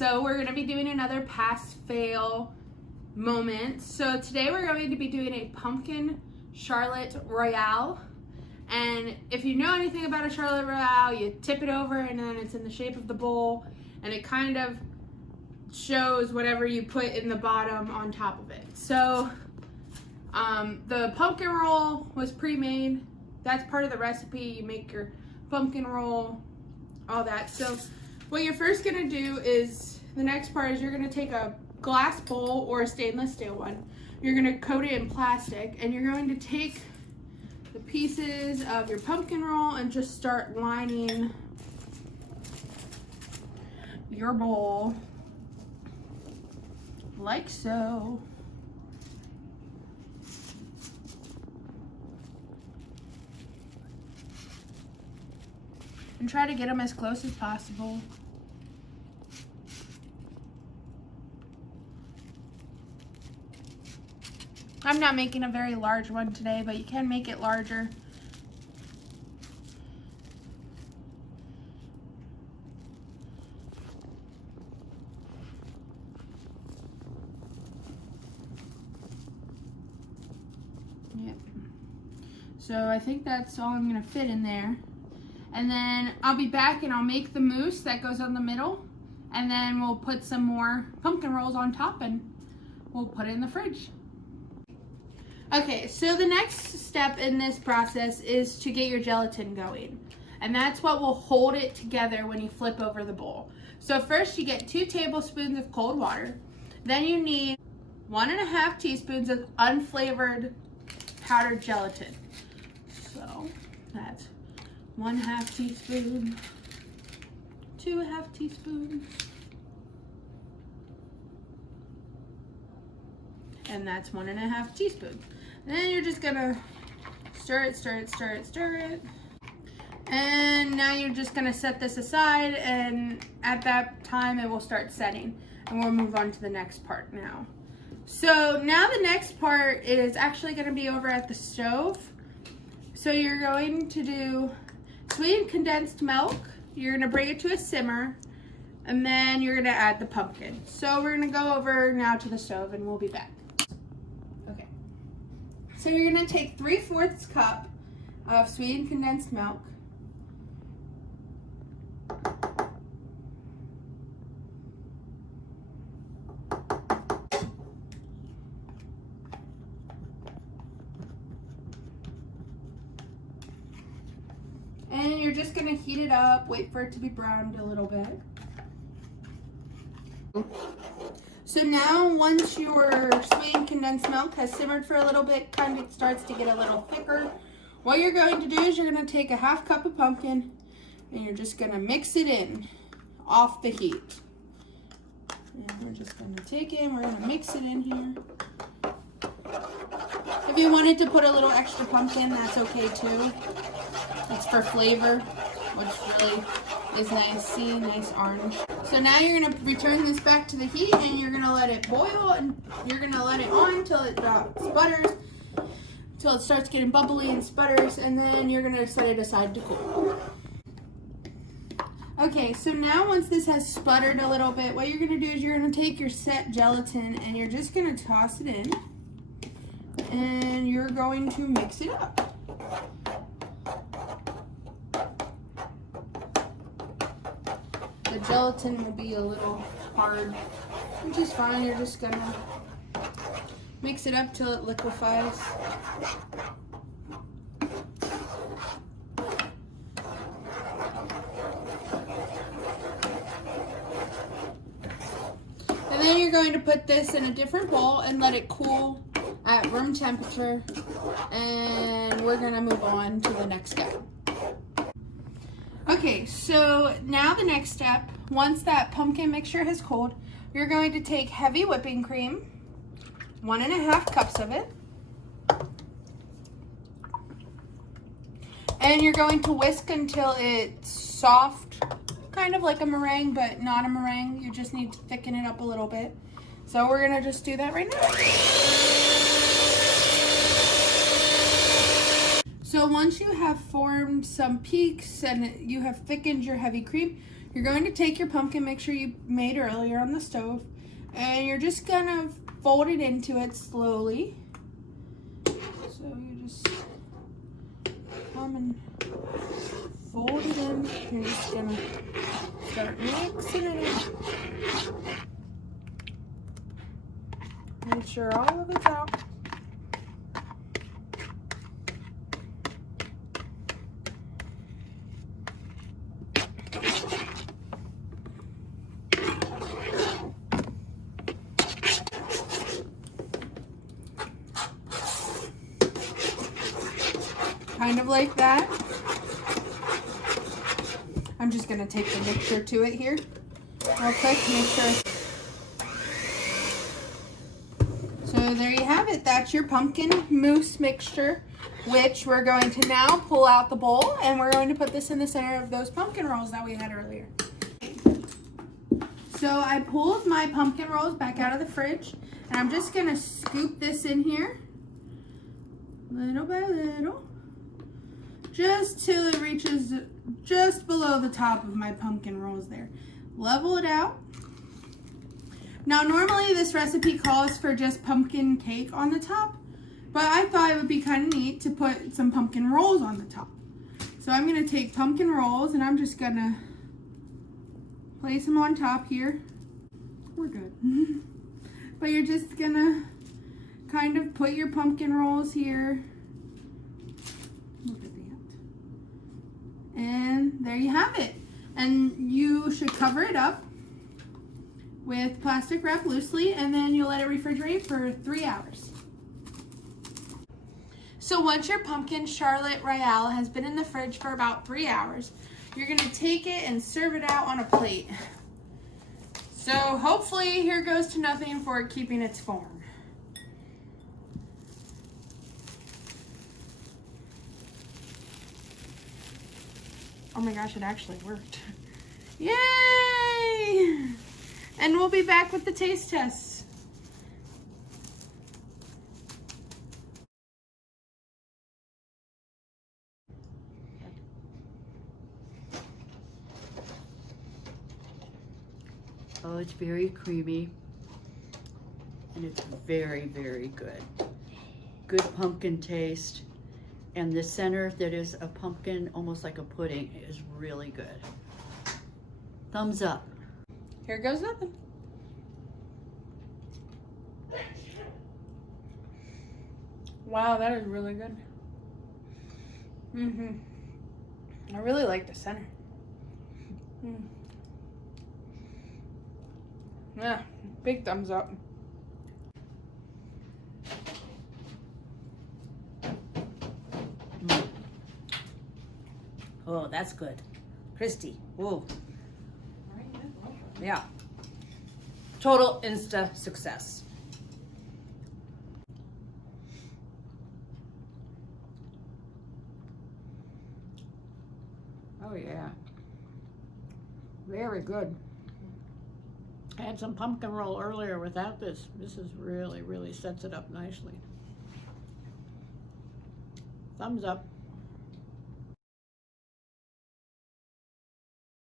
so we're going to be doing another pass fail moment. So today we're going to be doing a Pumpkin Charlotte Royale. And if you know anything about a Charlotte Royale, you tip it over and then it's in the shape of the bowl, and it kind of shows whatever you put in the bottom on top of it. So the pumpkin roll was pre-made. That's part of the recipe. You make your pumpkin roll, all that. So what you're first gonna do is, the next part is you're gonna take a glass bowl or a stainless steel one. You're gonna coat it in plastic, and you're going to take the pieces of your pumpkin roll and just start lining your bowl like so. And try to get them as close as possible. I'm not making a very large one today, but you can make it larger. Yep. So I think that's all I'm gonna fit in there. And then I'll be back and I'll make the mousse that goes on the middle, and then we'll put some more pumpkin rolls on top and we'll put it in the fridge. Okay, so the next step in this process is to get your gelatin going. And that's what will hold it together when you flip over the bowl. So first you get 2 tablespoons of cold water. Then you need 1.5 teaspoons of unflavored powdered gelatin. So that's 1/2 teaspoon, 2½ teaspoons, and that's 1.5 teaspoons. And then you're just gonna stir it, stir it, stir it, stir it. And now you're just gonna set this aside, and at that time it will start setting. And we'll move on to the next part now. So now the next part is actually gonna be over at the stove. So you're going to do sweetened condensed milk. You're gonna bring it to a simmer, and then you're gonna add the pumpkin. So we're gonna go over now to the stove and we'll be back. Okay. So you're gonna take 3/4 cup of sweetened condensed milk. And you're just gonna heat it up, wait for it to be browned a little bit. So now once your sweetened condensed milk has simmered for a little bit, kind of starts to get a little thicker, what you're going to do is you're gonna take a 1/2 cup of pumpkin and you're just gonna mix it in off the heat. And we're just gonna take it and we're gonna mix it in here. If you wanted to put a little extra pumpkin, that's okay too. It's for flavor, which really is nice. See, nice orange. So now you're gonna return this back to the heat and you're gonna let it boil, and you're gonna let it on until it sputters, until it starts getting bubbly and sputters, and then you're gonna set it aside to cool. Okay, so now once this has sputtered a little bit, what you're gonna do is you're gonna take your set gelatin and you're just gonna toss it in, and you're going to mix it up. The gelatin will be a little hard, which is fine. You're just gonna mix it up till it liquefies. And then you're going to put this in a different bowl and let it cool at room temperature. And we're gonna move on to the next step. Okay, so now the next step, once that pumpkin mixture has cooled, you're going to take heavy whipping cream, 1.5 cups of it, and you're going to whisk until it's soft, kind of like a meringue, but not a meringue. You just need to thicken it up a little bit. So we're gonna just do that right now. So once you have formed some peaks and you have thickened your heavy cream, you're going to take your pumpkin mixture you made earlier on the stove, and you're just gonna fold it into it slowly. So you just come and fold it in. You're just gonna start mixing it in. Make sure all of it's out. Kind of like that. I'm just gonna take the mixture to it here real quick, make sure. So there you have it. That's your pumpkin mousse mixture, which we're going to now pull out the bowl, and we're going to put this in the center of those pumpkin rolls that we had earlier. So I pulled my pumpkin rolls back out of the fridge, and I'm just gonna scoop this in here, little by little, just till it reaches just below the top of my pumpkin rolls there. Level it out. Now normally this recipe calls for just pumpkin cake on the top, but I thought it would be kind of neat to put some pumpkin rolls on the top. So I'm gonna take pumpkin rolls and I'm just gonna place them on top here. We're good. But you're just gonna kind of put your pumpkin rolls here. Look at that. And there you have it. And you should cover it up with plastic wrap loosely, and then you'll let it refrigerate for 3 hours. So once your Pumpkin Charlotte Royale has been in the fridge for about 3 hours, you're gonna take it and serve it out on a plate. So hopefully here goes to nothing for it keeping its form. Oh my gosh, it actually worked. Yay! And we'll be back with the taste tests. Oh, it's very creamy. And it's very, very good. Good pumpkin taste. And the center that is a pumpkin, almost like a pudding, is really good. Thumbs up. Here goes nothing. Wow, that is really good. I really like the center. Yeah, big thumbs up. Oh, that's good. Christi. Whoa. Yeah. Total Insta success. Oh yeah. Very good. I had some pumpkin roll earlier without this. This is really, really sets it up nicely. Thumbs up.